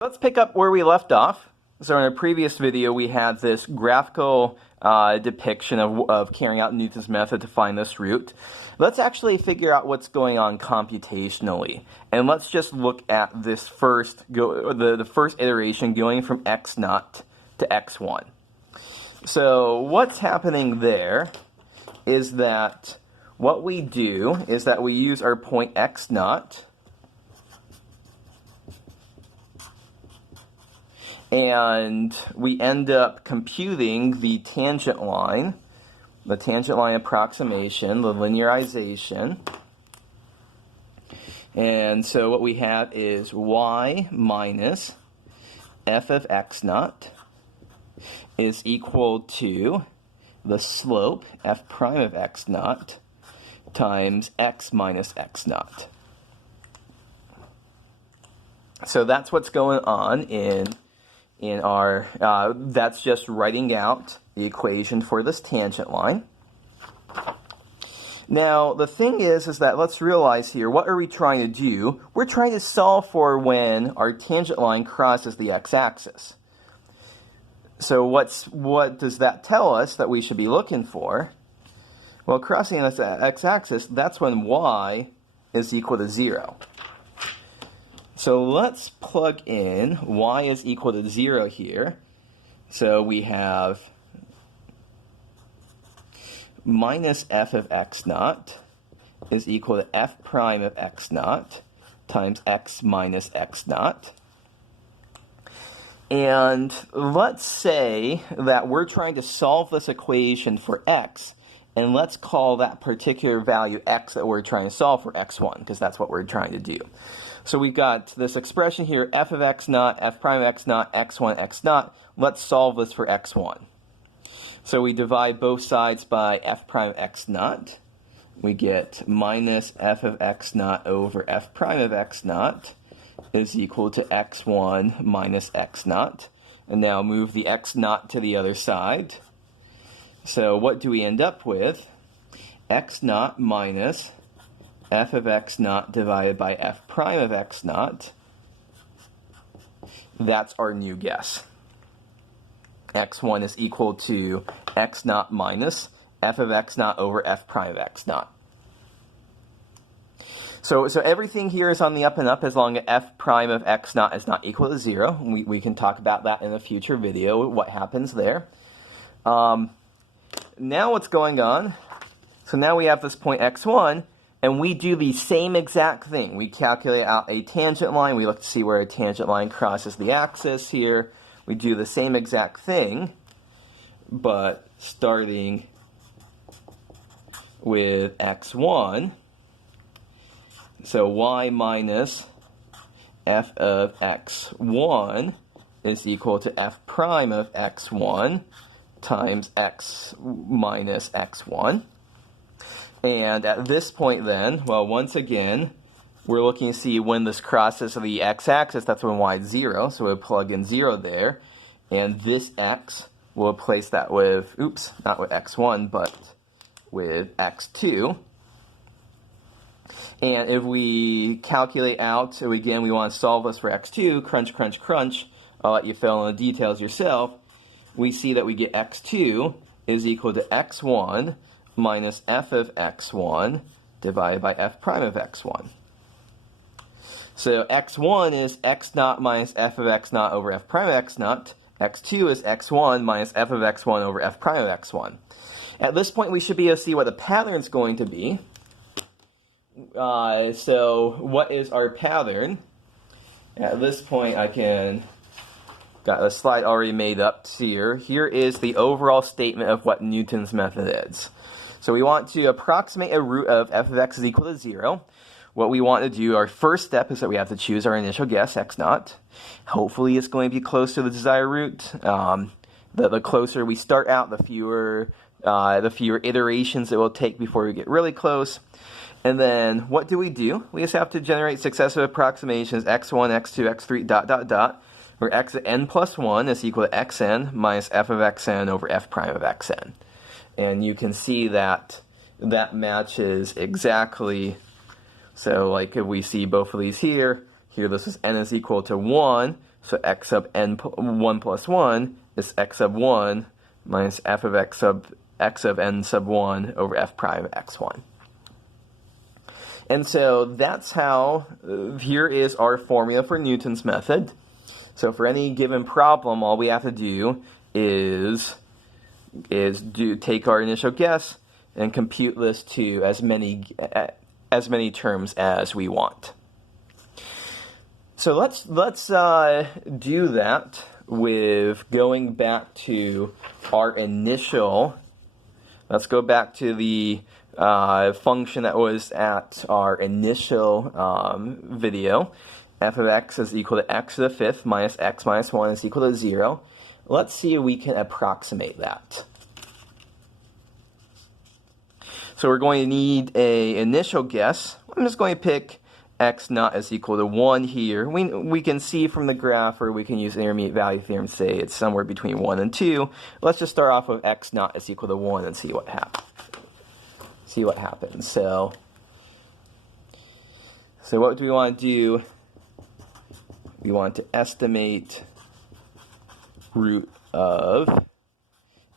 Let's pick up where we left off. So in a previous video, we had this graphical depiction of carrying out Newton's method to find this root. Let's actually figure out what's going on computationally. And let's just look at this the first iteration going from x naught to x1. So what's happening there is that what we do is that we use our point x naught, and we end up computing the tangent line approximation, the linearization. And so what we have is y minus f of x naught is equal to the slope f prime of x naught times x minus x naught. So that's what's going on in our, that's just writing out the equation for this tangent line. Now, the thing is that let's realize here, what are we trying to do? We're trying to solve for when our tangent line crosses the x-axis. So what does that tell us that we should be looking for? Well, crossing the x-axis, that's when y is equal to 0. So let's plug in y is equal to 0 here. So we have minus f of x naught is equal to f prime of x naught times x minus x naught. And let's say that we're trying to solve this equation for x, and let's call that particular value x that we're trying to solve for x1, because that's what we're trying to do. So we've got this expression here, f of x naught, f prime of x naught, x1, x naught. Let's solve this for x1. So we divide both sides by f prime of x naught. We get minus f of x naught over f prime of x naught is equal to x1 minus x naught. And now move the x naught to the other side. So what do we end up with? X naught minus f of x naught divided by f prime of x naught. That's our new guess. x1 is equal to x naught minus f of x naught over f prime of x naught. So everything here is on the up and up as long as f prime of x naught is not equal to 0. We can talk about that in a future video, what happens there. Now what's going on? So now we have this point x1, and we do the same exact thing. We calculate out a tangent line. We look to see where a tangent line crosses the axis here. We do the same exact thing, but starting with x1. So y minus f of x1 is equal to f prime of x1 times x minus x1. And at this point then, well, once again, we're looking to see when this crosses the x-axis. That's when y is 0, so we'll plug in 0 there. And this x, we'll replace that with, not with x1, but with x2. And if we calculate out, so again, we want to solve this for x2, crunch, crunch, crunch, I'll let you fill in the details yourself. We see that we get x2 is equal to x1 minus f of x1 divided by f prime of x1. So x1 is x naught minus f of x naught over f prime of x naught. x2 is x1 minus f of x1 over f prime of x1. At this point, we should be able to see what the pattern is going to be. So what is our pattern? At this point, got a slide already made up here. Here is the overall statement of what Newton's method is. So we want to approximate a root of f of x is equal to 0. What we want to do, our first step is that we have to choose our initial guess, x naught. Hopefully it's going to be close to the desired root. The closer we start out, the fewer iterations it will take before we get really close. And then what do? We just have to generate successive approximations, x1, x2, x3, ... where x at n plus 1 is equal to xn minus f of xn over f prime of xn. And you can see that that matches exactly. So like if we see both of these here this is n is equal to 1. So x sub n1 plus 1 is x sub 1 minus f of x of n sub 1 over f prime of x1. And so that's how, here is our formula for Newton's method. So for any given problem, all we have to do is take our initial guess and compute this to as many terms as we want. So let's do that with going back to our initial. Let's go back to the function that was at our initial video. F of x is equal to x to the fifth minus x minus 1 is equal to 0. Let's see if we can approximate that. So we're going to need an initial guess. I'm just going to pick x naught is equal to 1 here. We can see from the graph, or we can use intermediate value theorem to say it's somewhere between 1 and 2. Let's just start off with x naught is equal to 1 and see what happens. So what do we want to do? We want to estimate root of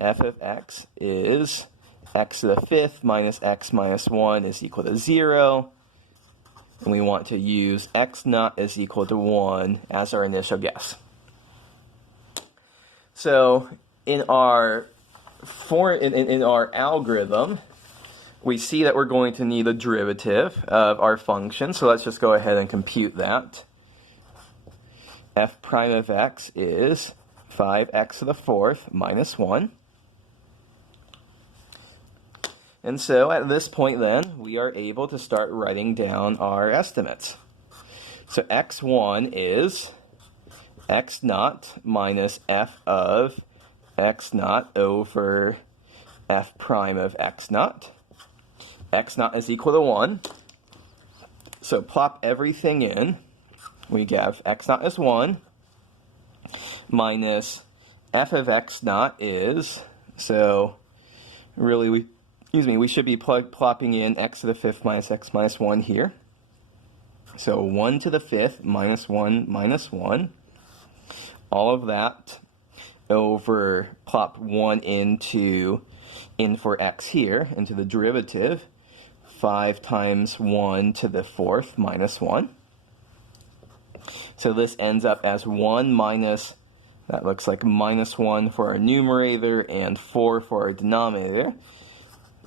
f of x is x to the fifth minus x minus 1 is equal to 0. And we want to use x naught is equal to 1 as our initial guess. So in our algorithm, we see that we're going to need a derivative of our function. So let's just go ahead and compute that. F prime of x is 5x to the fourth minus 1. And so at this point then, we are able to start writing down our estimates. So x1 is x naught minus f of x naught over f prime of x naught. X naught is equal to 1. So plop everything in. We have x naught is 1 minus f of x naught is, so really we should be plopping in x to the fifth minus x minus 1 here. So 1 to the fifth minus 1 minus 1. All of that over plop 1 in for x here, into the derivative. 5 times 1 to the fourth minus 1. So this ends up as 1 minus, that looks like minus 1 for our numerator and 4 for our denominator.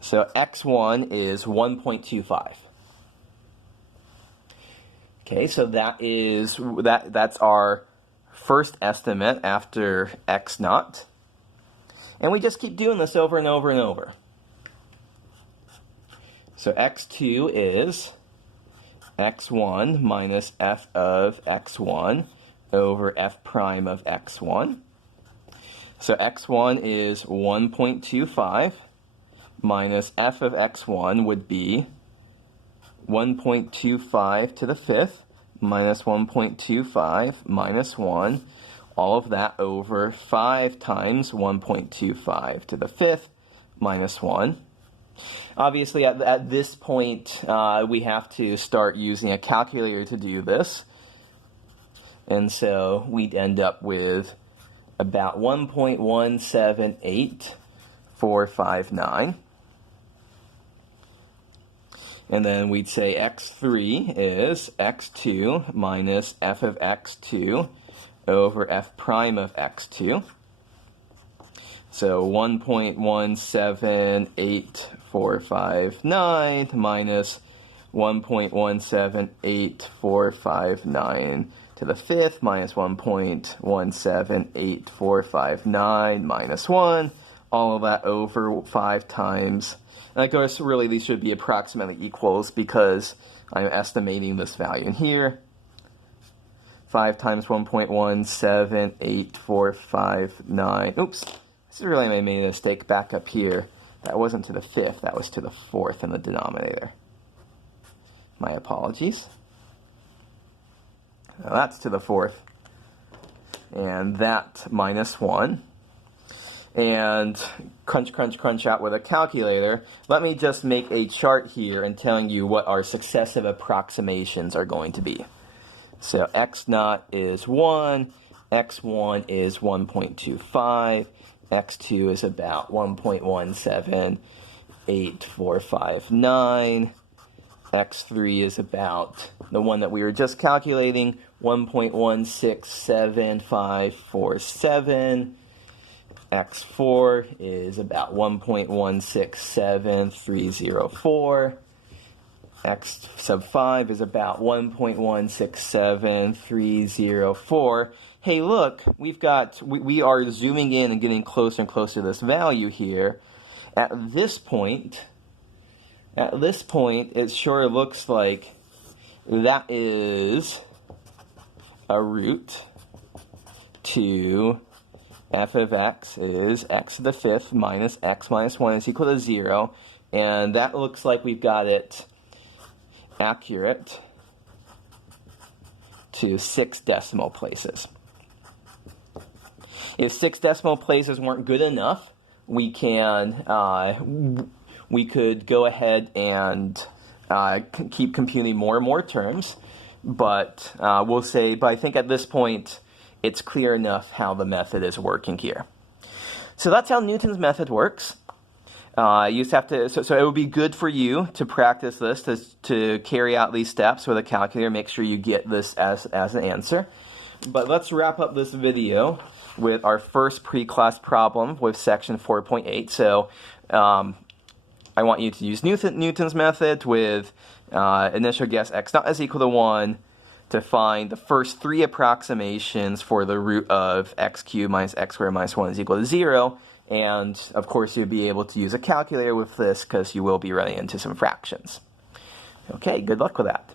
So x1 is 1.25. Okay, so that's our first estimate after x naught. And we just keep doing this over and over and over. So x2 is x1 minus f of x1 over f prime of x1. So x1 is 1.25 minus f of x1 would be 1.25 to the fifth minus 1.25 minus 1. All of that over 5 times 1.25 to the fifth minus 1. Obviously, at this point, we have to start using a calculator to do this. And so we'd end up with about 1.178459. And then we'd say x3 is x2 minus f of x2 over f prime of x2. So 1.178459 minus 1.178459 to the fifth minus 1.178459 minus 1. All of that over 5 times. And of course, really, these should be approximately equals because I'm estimating this value in here. 5 times 1.178459. Oops. This is really, I made a mistake back up here. That wasn't to the fifth, that was to the fourth in the denominator. My apologies. Now that's to the fourth. And that minus 1. And crunch, crunch, crunch out with a calculator. Let me just make a chart here and telling you what our successive approximations are going to be. So x naught is 1, x1 is 1.25, x2 is about 1.178459, x3 is about the one that we were just calculating, 1.167547, x4 is about 1.167304, x sub 5 is about 1.167304. Hey, look, we are zooming in and getting closer and closer to this value here. At this point, it sure looks like that is a root to f of x is x to the fifth minus x minus 1 is equal to 0. And that looks like we've got it accurate to 6 decimal places. If 6 decimal places weren't good enough, we could go ahead and keep computing more and more terms, but but I think at this point it's clear enough how the method is working here. So that's how Newton's method works. You just have to, so it would be good for you to practice this, to carry out these steps with a calculator. Make sure you get this as an answer. But let's wrap up this video with our first pre-class problem with section 4.8. So I want you to use Newton's method with initial guess x naught is equal to 1 to find the first 3 approximations for the root of x cubed minus x squared minus 1 is equal to 0. And, of course, you'll be able to use a calculator with this because you will be running into some fractions. Okay, good luck with that.